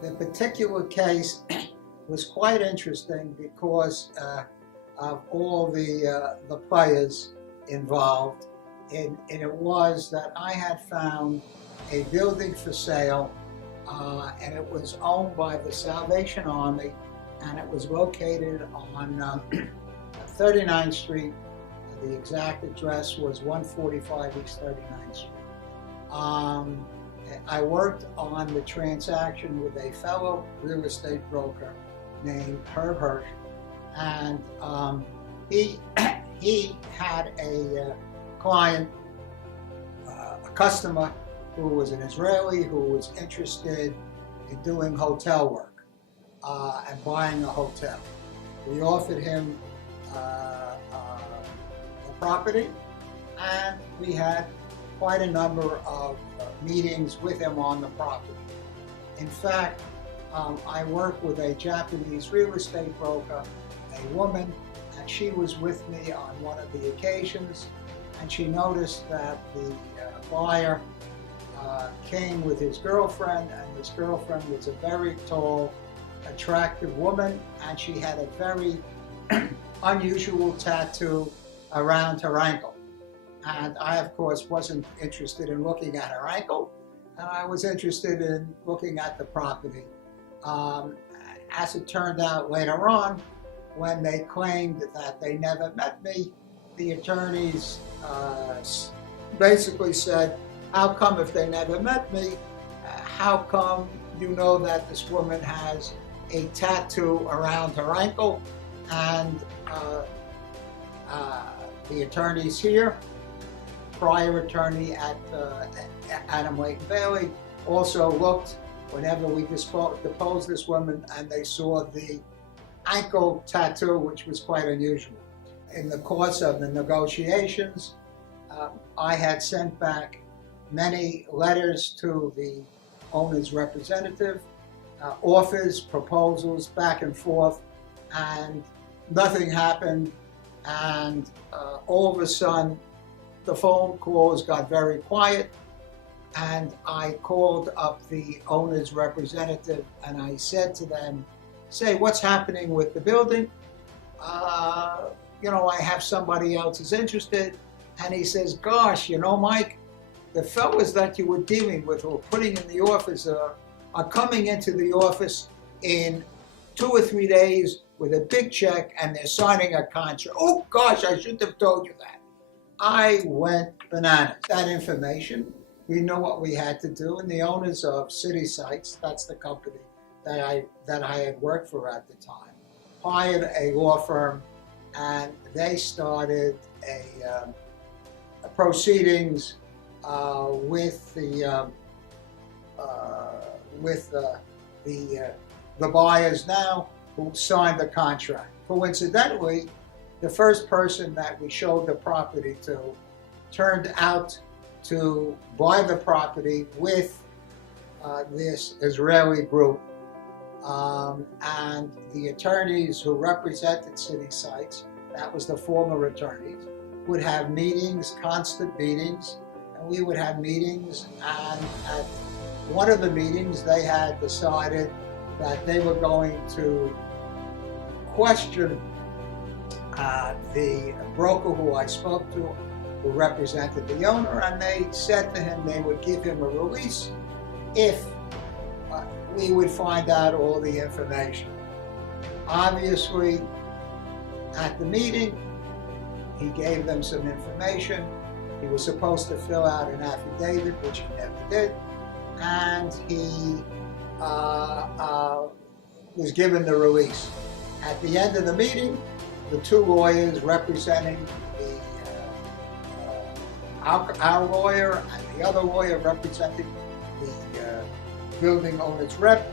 The particular case was quite interesting because of all the players involved. And it was that I had found a building for sale, and it was owned by the Salvation Army, and it was located on 39th Street. The exact address was 145 East 39th Street. I worked on the transaction with a fellow real estate broker named Herb Hirsch, and he had a client, a customer who was an Israeli who was interested in doing hotel work and buying a hotel. We offered him a property, and we had quite a number of meetings with him on the property. In fact, I worked with a Japanese real estate broker, a woman, and she was with me on one of the occasions, and she noticed that the buyer came with his girlfriend, and his girlfriend was a very tall, attractive woman, and she had a very unusual tattoo around her ankle. And I, of course, wasn't interested in looking at her ankle, and I was interested in looking at the property. As it turned out later on, when they claimed that they never met me, the attorneys basically said, how come if they never met me, how come you know that this woman has a tattoo around her ankle? And the attorneys here, prior attorney at Adam Leitman Bailey, also looked whenever we deposed this woman, and they saw the ankle tattoo, which was quite unusual. In the course of the negotiations, I had sent back many letters to the owner's representative, offers, proposals, back and forth, and nothing happened. And all of a sudden, the phone calls got very quiet, and I called up the owner's representative, and I said to them, say, what's happening with the building? I have somebody else who's interested. And he says, gosh, Mike, the fellows that you were dealing with or putting in the office are coming into the office in 2 or 3 days with a big check, and they're signing a contract. Oh gosh, I shouldn't have told you that. I went bananas. That information, we know what we had to do, and the owners of City Sites, that's the company that I had worked for at the time, hired a law firm, and they started a proceedings with the buyers now who signed the contract. Coincidentally, the first person that we showed the property to turned out to buy the property with this Israeli group. And the attorneys who represented City Sites, that was the former attorneys, would have meetings, constant meetings, and we would have meetings. And at one of the meetings, they had decided that they were going to question the broker who I spoke to, who represented the owner, and they said to him they would give him a release if we would find out all the information. Obviously, at the meeting, he gave them some information. He was supposed to fill out an affidavit, which he never did, and he was given the release. At the end of the meeting, the two lawyers representing our lawyer and the other lawyer representing the building owner's rep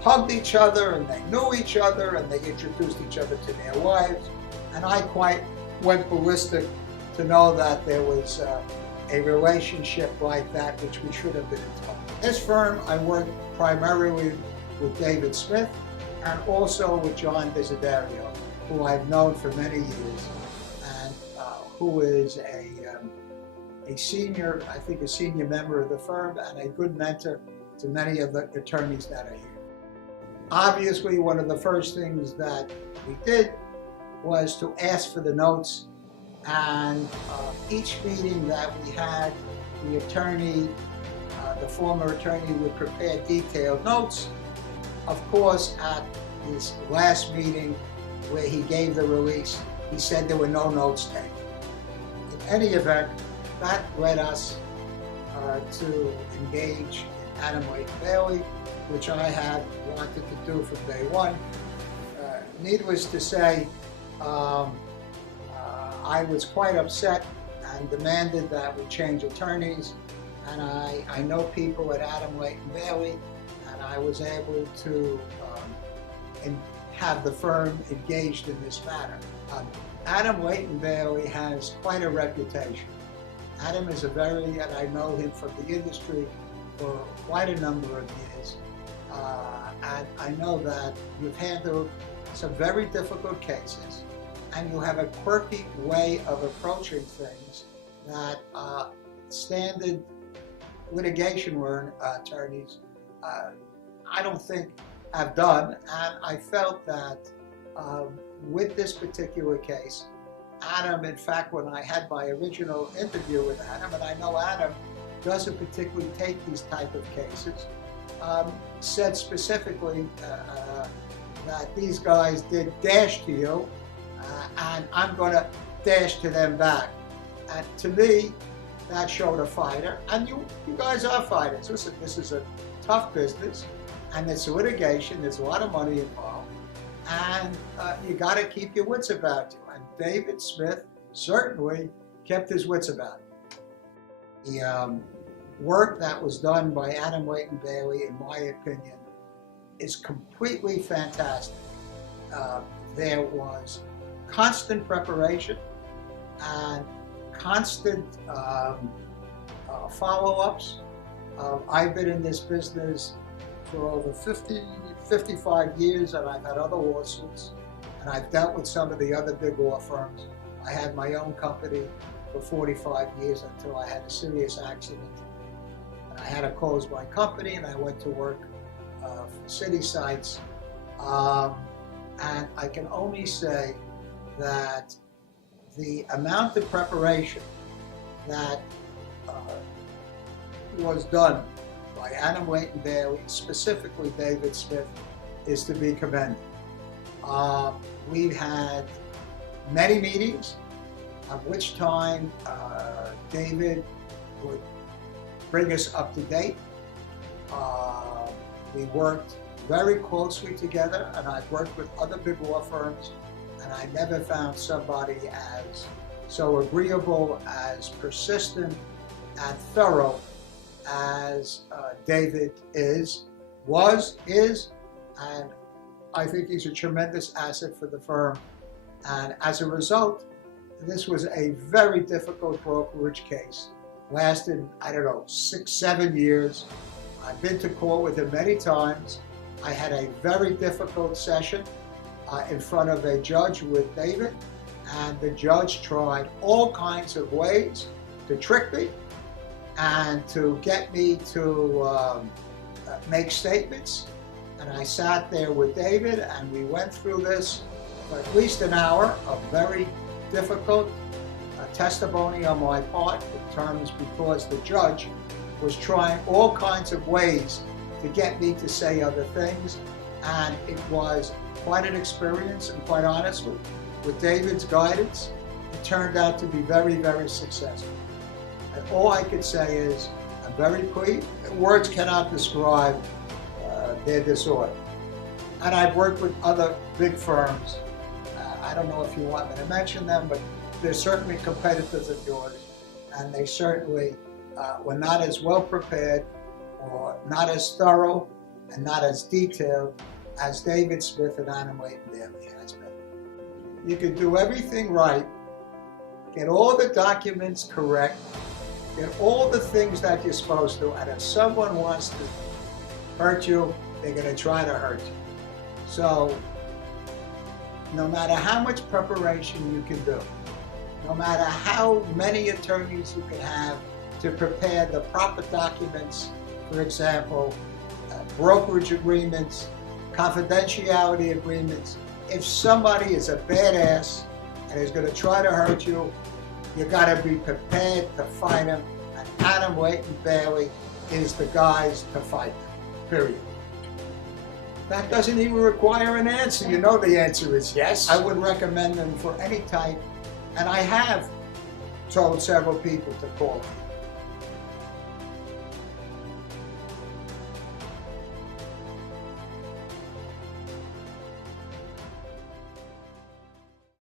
hugged each other, and they knew each other, and they introduced each other to their wives. And I quite went ballistic to know that there was a relationship like that, which we should have been told. This firm, I worked primarily with David Smith and also with John Desiderio, who I've known for many years, and who is a senior, I think a senior member of the firm and a good mentor to many of the attorneys that are here. Obviously, one of the first things that we did was to ask for the notes, and each meeting that we had, the attorney, the former attorney, would prepare detailed notes. Of course, at this last meeting where he gave the release, he said there were no notes taken. In any event, that led us to engage in Adam Leitman Bailey, which I had wanted to do from day one. Needless to say, I was quite upset and demanded that we change attorneys. And I know people at Adam Leitman Bailey, and I was able to have the firm engaged in this matter. Adam Leitman Bailey has quite a reputation. Adam is and I know him from the industry for quite a number of years. And I know that you've handled some very difficult cases, and you have a quirky way of approaching things that standard litigation attorneys, I don't think have done. And I felt that with this particular case, Adam, in fact, when I had my original interview with Adam, and I know Adam doesn't particularly take these type of cases, said specifically that these guys did dash to you, and I'm going to dash to them back. And to me, that showed a fighter, and you guys are fighters. Listen, this is a tough business, and it's litigation, there's a lot of money involved, and you got to keep your wits about you. And David Smith certainly kept his wits about him. The work that was done by Adam Leitman Bailey, in my opinion, is completely fantastic. There was constant preparation and constant follow-ups. I've been in this business for over 55 years, and I've had other lawsuits, and I've dealt with some of the other big law firms. I had my own company for 45 years until I had a serious accident. And I had to close my company, and I went to work for city sites. And I can only say that the amount of preparation that was done by Adam Leitman Bailey, specifically David Smith, is to be commended. We've had many meetings, at which time David would bring us up to date. We worked very closely together, and I've worked with other big law firms, and I never found somebody as so agreeable, as persistent, and thorough as David was, and I think he's a tremendous asset for the firm. And as a result, this was a very difficult brokerage case. Lasted, 6, 7 years. I've been to court with him many times. I had a very difficult session in front of a judge with David, and the judge tried all kinds of ways to trick me and to get me to make statements. And I sat there with David, and we went through this for at least an hour of very difficult testimony on my part, in terms because the judge was trying all kinds of ways to get me to say other things. And it was quite an experience, and quite honestly, with David's guidance, it turned out to be very, very successful. And all I can say is, I'm very pleased. Words cannot describe their disorder. And I've worked with other big firms. I don't know if you want me to mention them, but they're certainly competitors of yours, and they certainly were not as well prepared, or not as thorough, and not as detailed as David Smith and Adam Leitman Bailey has been. You can do everything right, get all the documents correct, get all the things that you're supposed to, and if someone wants to hurt you, they're going to try to hurt you. So, no matter how much preparation you can do, no matter how many attorneys you can have to prepare the proper documents, for example, brokerage agreements, confidentiality agreements. If somebody is a badass and is going to try to hurt you, you got to be prepared to fight him. And Adam Leitman Bailey is the guys to fight them, period. That doesn't even require an answer. You know the answer is yes. I would recommend them for any type, and I have told several people to call them.